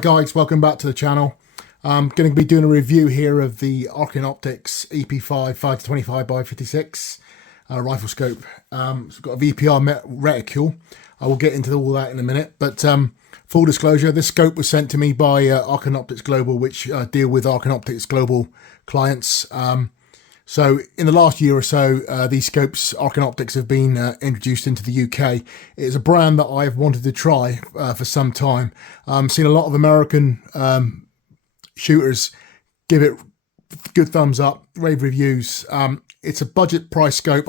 guys, welcome back to the channel. I'm going to be doing a review here of the Arken Optics EP-5-5-25 by 56 rifle scope. It's got a VPR reticule. I will get into all that in a minute, but full disclosure, this scope was sent to me by Arken Optics Global, which deal with Arken Optics Global clients. So in the last year or so, these scopes, Arken Optics, have been introduced into the UK. It's a brand that I've wanted to try for some time. Seen a lot of American shooters give it good thumbs up, rave reviews. It's a budget price scope.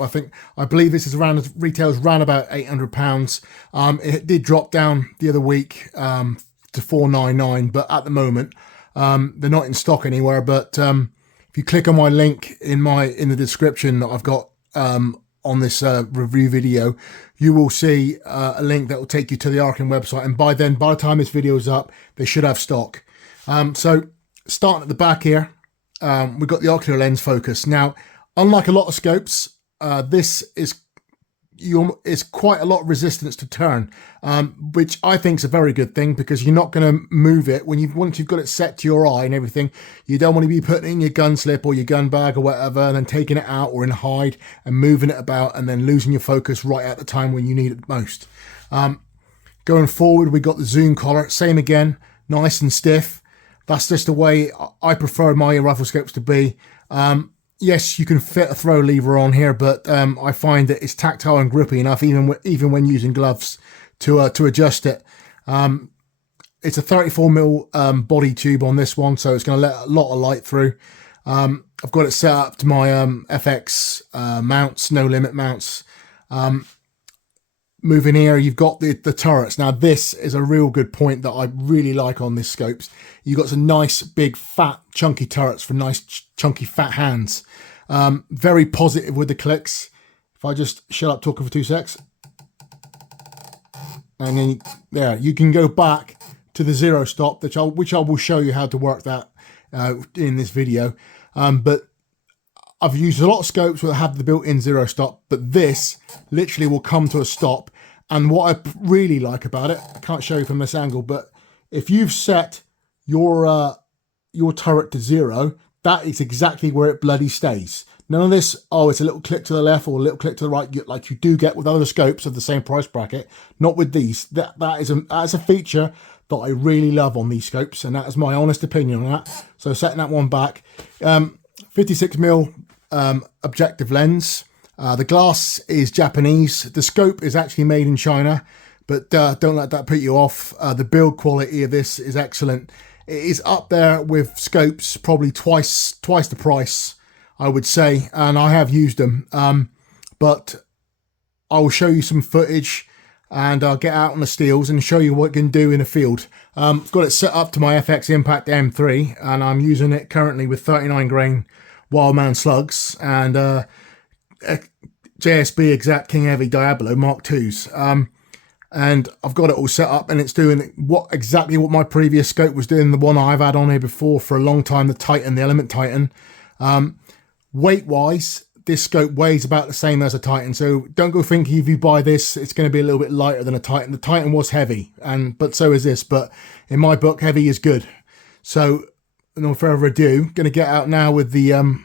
I believe this is around, retails around about £800. It did drop down the other week to $499, but at the moment they're not in stock anywhere. But if you click on my link in the description that I've got on this review video, you will see a link that will take you to the Arken website, and by the time this video is up, they should have stock. So starting at the back here, we've got the ocular lens focus. Now, unlike a lot of scopes, this is quite a lot of resistance to turn, which I think is a very good thing, because you're not going to move it once you've got it set to your eye and everything. You don't want to be putting it in your gun slip or your gun bag or whatever, and then taking it out or in hide and moving it about and then losing your focus right at the time when you need it most. Going forward, we got the zoom collar, same again, nice and stiff. That's just the way I prefer my rifle scopes to be. Yes, you can fit a throw lever on here, but I find that it's tactile and grippy enough, even when using gloves, to adjust it. It's a 34mm body tube on this one, so it's going to let a lot of light through. I've got it set up to my FX mounts, no limit mounts. Moving here, you've got the turrets. Now, this is a real good point that I really like on this scopes. You've got some nice, big, fat, chunky turrets for nice, chunky, fat hands. Very positive with the clicks. If I just shut up talking for 2 secs. And then, there, you can go back to the zero stop, which I will show you how to work that in this video. But I've used a lot of scopes that have the built-in zero stop, but this literally will come to a stop. And what I really like about it, I can't show you from this angle, but if you've set your turret to 0, that is exactly where it bloody stays. None of this, oh, it's a little click to the left or a little click to the right, like you do get with other scopes of the same price bracket. Not with these. That is a feature that I really love on these scopes, and that is my honest opinion on that. So setting that one back, 56mm objective lens. The glass is Japanese. The scope is actually made in China, but don't let that put you off. The build quality of this is excellent. It is up there with scopes, probably twice the price, I would say, and I have used them. But I will show you some footage, and I'll get out on the steels and show you what it can do in the field. I've got it set up to my FX Impact M3, and I'm using it currently with 39 grain Wildman slugs and JSB Exact King Heavy Diablo Mark IIs. And I've got it all set up, and it's doing exactly what my previous scope was doing, the one I've had on here before for a long time, the Titan, the Element Titan. Weight wise, this scope weighs about the same as a Titan, so don't go thinking if you buy this it's going to be a little bit lighter than a Titan. The Titan was heavy, but so is this, but in my book heavy is good. So no further ado, going to get out now with the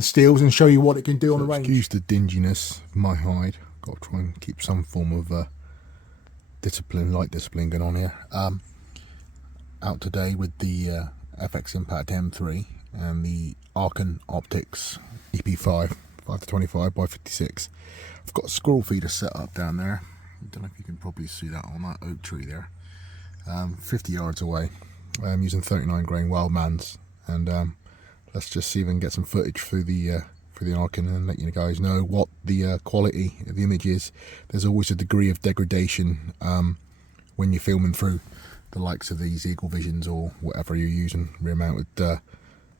steels and show you what it can do on the range. Excuse the dinginess of my hide. Got to try and keep some form of light discipline going on here. Out today with the FX Impact M3 and the Arken Optics EP-5-5-25 by 56. I've got a squirrel feeder set up down there. I don't know if you can probably see that on that oak tree there. 50 yards away. I'm using 39 grain Wildmans, and let's just see if I can get some footage through the Arken and let you guys know what the quality of the image is. There's always a degree of degradation when you're filming through the likes of these Eagle Visions or whatever you're using, rear-mounted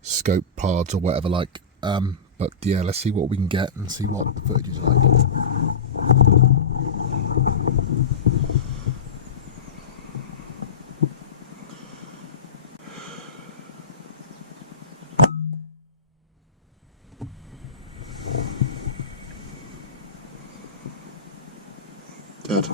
scope pods or whatever like. But yeah, let's see what we can get and see what the footage is like. Dead.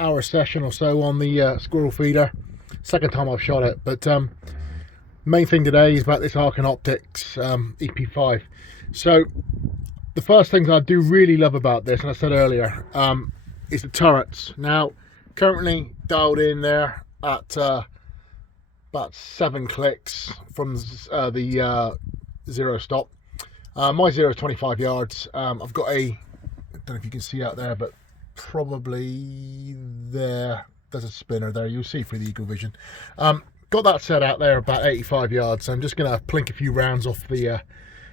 hour session or so on the Squirrel feeder. Second time I've shot it, but main thing today is about this Arken Optics EP5. So the first things I do really love about this, and I said earlier, is the turrets. Now currently dialed in there at about 7 clicks from the zero stop. My zero is 25 yards. I've got a, I don't know if you can see out there, but probably there's a spinner there. You'll see through the Eagle Vision. Got that set out there about 85 yards. So I'm just going to plink a few rounds off the out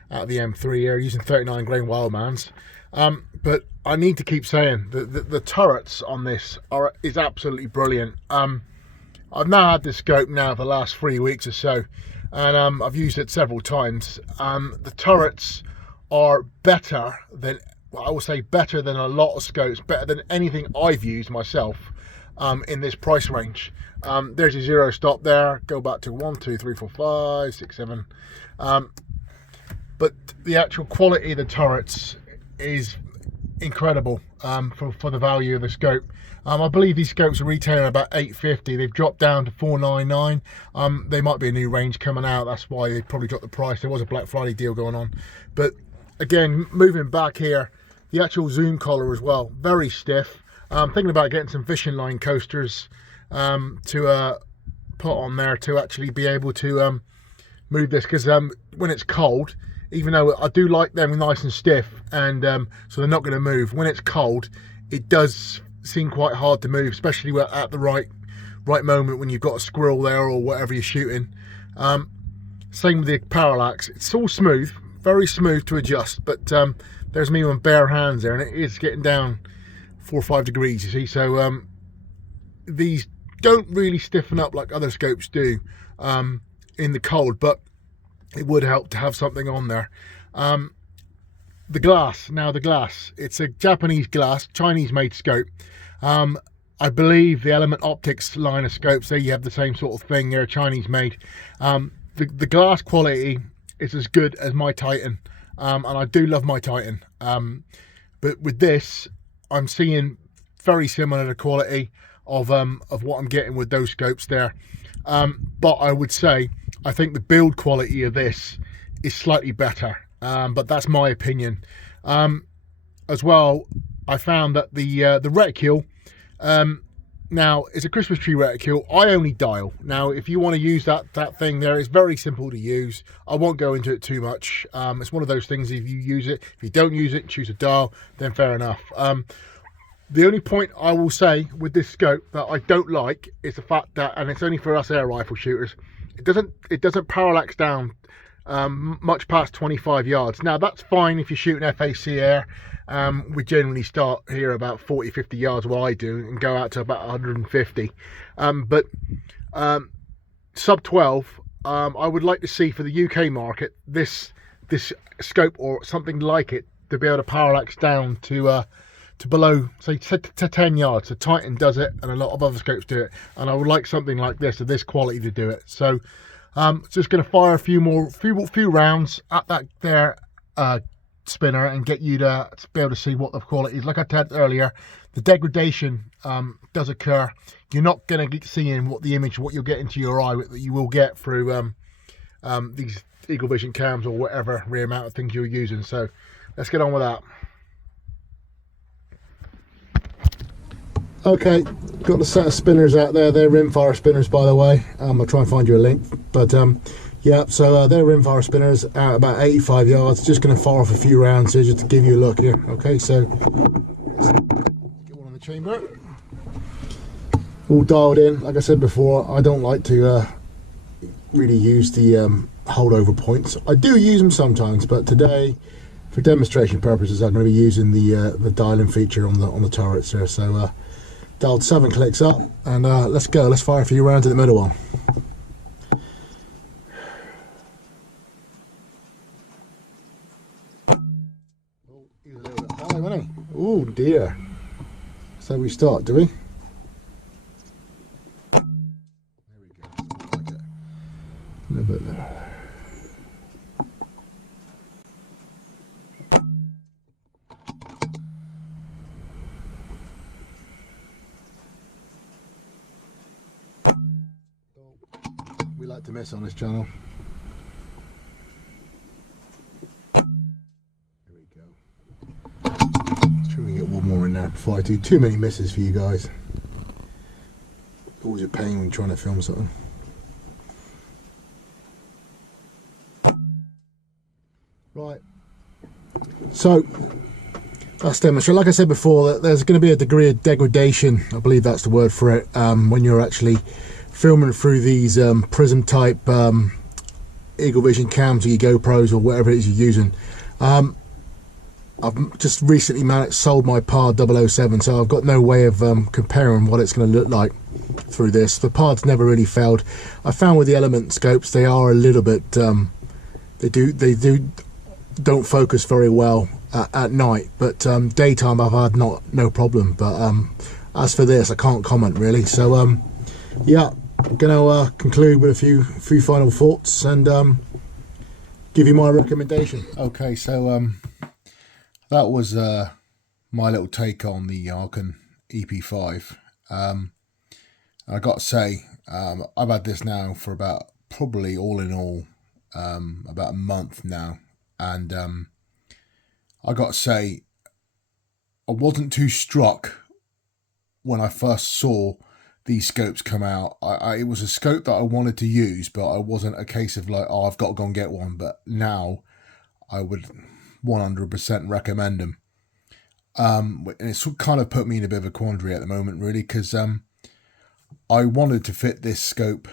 of the M3 here using 39 grain Wildmans. But I need to keep saying that the turrets on this is absolutely brilliant. I've now had this scope now for the last 3 weeks or so, and I've used it several times. The turrets are better than, well, I will say better than a lot of scopes, better than anything I've used myself in this price range. There's your zero stop there. Go back to 1, 2, 3, 4, 5, 6, 7. But the actual quality of the turrets is incredible for the value of the scope. I believe these scopes are retailing about $850. They've dropped down to $499. They might be a new range coming out. That's why they probably dropped the price. There was a Black Friday deal going on. But again, moving back here, the actual zoom collar as well, very stiff. I'm thinking about getting some fishing line coasters to put on there to actually be able to move this, because when it's cold, even though I do like them nice and stiff, and so they're not going to move, when it's cold it does seem quite hard to move, especially at the right moment when you've got a squirrel there or whatever you're shooting. Same with the parallax. It's all smooth, very smooth to adjust, but there's me with bare hands there, and it is getting down 4 or 5 degrees, you see. So these don't really stiffen up like other scopes do in the cold, but it would help to have something on there. The glass, it's a Japanese glass, Chinese made scope. I believe the Element Optics line of scopes, they have the same sort of thing. They're Chinese made. The glass quality is as good as my Titan, and I do love my Titan, but with this I'm seeing very similar to quality of what I'm getting with those scopes there. But I would say I think the build quality of this is slightly better, but that's my opinion. As well, I found that the reticule, now it's a Christmas tree reticule. I only dial. Now if you want to use that thing there, it's very simple to use. I won't go into it too much. It's one of those things, if you use it, if you don't use it, choose a dial, then fair enough. The only point I will say with this scope that I don't like is the fact that, and it's only for us air rifle shooters, it doesn't parallax down much past 25 yards. Now that's fine if you're shooting FAC air. We generally start here about 40-50 yards, what I do, and go out to about 150. But sub 12, I would like to see for the UK market this scope or something like it to be able to parallax down to below, say, to 10 yards. The Titan does it, and a lot of other scopes do it, and I would like something like this, of this quality, to do it. So just going to fire a few rounds at that there spinner and get you to be able to see what the quality is. Like I said earlier, the degradation does occur. You're not going to get seeing what you'll get into your eye that you will get through these Eagle Vision cams or whatever rear mounted things you're using. So let's get on with that. Okay, got a set of spinners out there. They're rimfire spinners, by the way. I'll try and find you a link, but yeah, so they're rimfire spinners out about 85 yards. Just going to fire off a few rounds here just to give you a look here. Okay, so let's get one on the chamber. All dialed in. Like I said before, I don't like to really use the holdover points. I do use them sometimes, but today, for demonstration purposes, I'm going to be using the dialing feature on the turrets there. So dialed 7 clicks up, and let's go. Let's fire a few rounds in the middle one. Oh, he's a little bit high, wasn't he? Oh dear. So we start, do we? There we go. Like it. A little bit there. Hard to miss on this channel. There we go. Let's try and get one more in there before I do too many misses for you guys. Always a pain when trying to film something. Right. So that's demonstrated. Like I said before, that there's going to be a degree of degradation, I believe that's the word for it, when you're actually filming through these prism type Eagle Vision cams or your GoPros or whatever it is you're using. I've just recently sold my PAR 007, so I've got no way of comparing what it's going to look like through this. The PAR's never really failed. I found with the element scopes, they are a little bit they don't focus very well at night, but daytime I've had no problem. But as for this, I can't comment really. So yeah, I'm gonna conclude with a few final thoughts and give you my recommendation. Okay, so that was my little take on the Arken EP5. I got to say, I've had this now for about, probably all in all, about a month now, and I got to say, I wasn't too struck when I first saw these scopes come out. It was a scope that I wanted to use, but I wasn't a case of like, oh, I've got to go and get one. But now I would 100% recommend them. And it's kind of put me in a bit of a quandary at the moment, really, because I wanted to fit this scope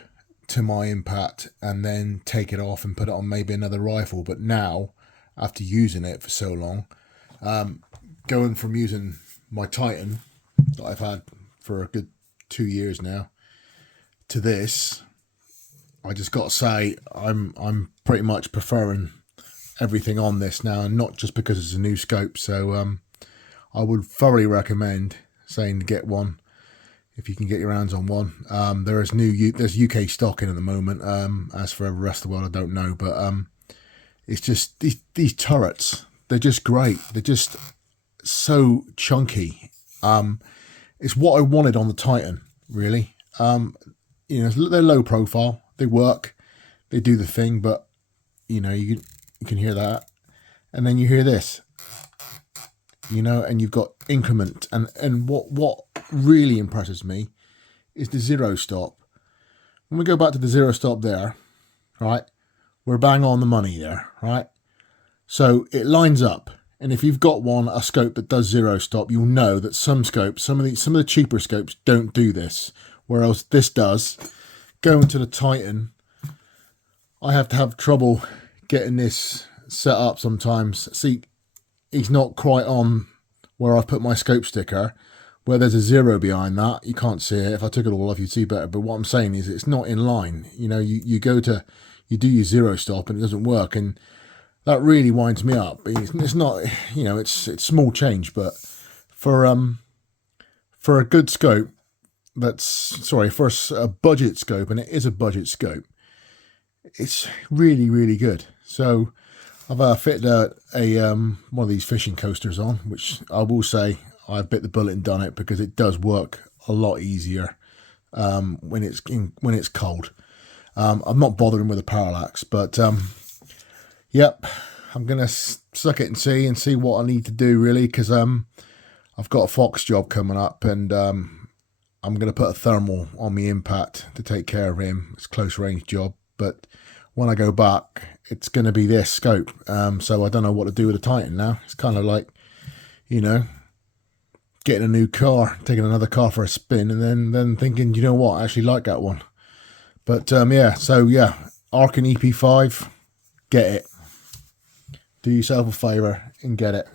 to my impact and then take it off and put it on maybe another rifle. But now, after using it for so long, going from using my Titan that I've had for a good 2 years now to this, I just got to say I'm pretty much preferring everything on this now, and not just because it's a new scope. So I would thoroughly recommend saying to get one if you can get your hands on one. There's UK stock in at the moment. As for the rest of the world, I don't know, but it's just these turrets, they're just great. They're just so chunky. It's what I wanted on the Titan, really. You know, they're low profile, they work, they do the thing, but you know, you can hear that, and then you hear this, you know, and you've got increment, and what really impresses me is the zero stop. When we go back to the zero stop there, right, we're bang on the money there, right? So it lines up, and if you've got a scope that does zero stop, you'll know that some scopes, some of the cheaper scopes don't do this, whereas this does. Going to the Titan, I have to have trouble getting this set up sometimes. See, he's not quite on where I've put my scope sticker, where there's a zero behind that. You can't see it. If I took it all off, you'd see better. But what I'm saying is it's not in line. You know, you do your zero stop and it doesn't work, and that really winds me up. It's not, you know, it's small change, but for a good scope, for a budget scope, and it is a budget scope, it's really, really good. So I've fitted one of these fishing coasters on, which I will say I bit the bullet and done it, because it does work a lot easier when it's cold. I'm not bothering with a parallax, but yep, I'm gonna suck it and see what I need to do, really, because I've got a Fox job coming up, and I'm gonna put a thermal on my impact to take care of him. It's a close range job, but when I go back, it's gonna be this scope. So I don't know what to do with the Titan now. It's kind of like, you know, getting a new car, taking another car for a spin, and then thinking, you know what, I actually like that one. But yeah, so yeah, Arken EP5, get it. Do yourself a favour and get it.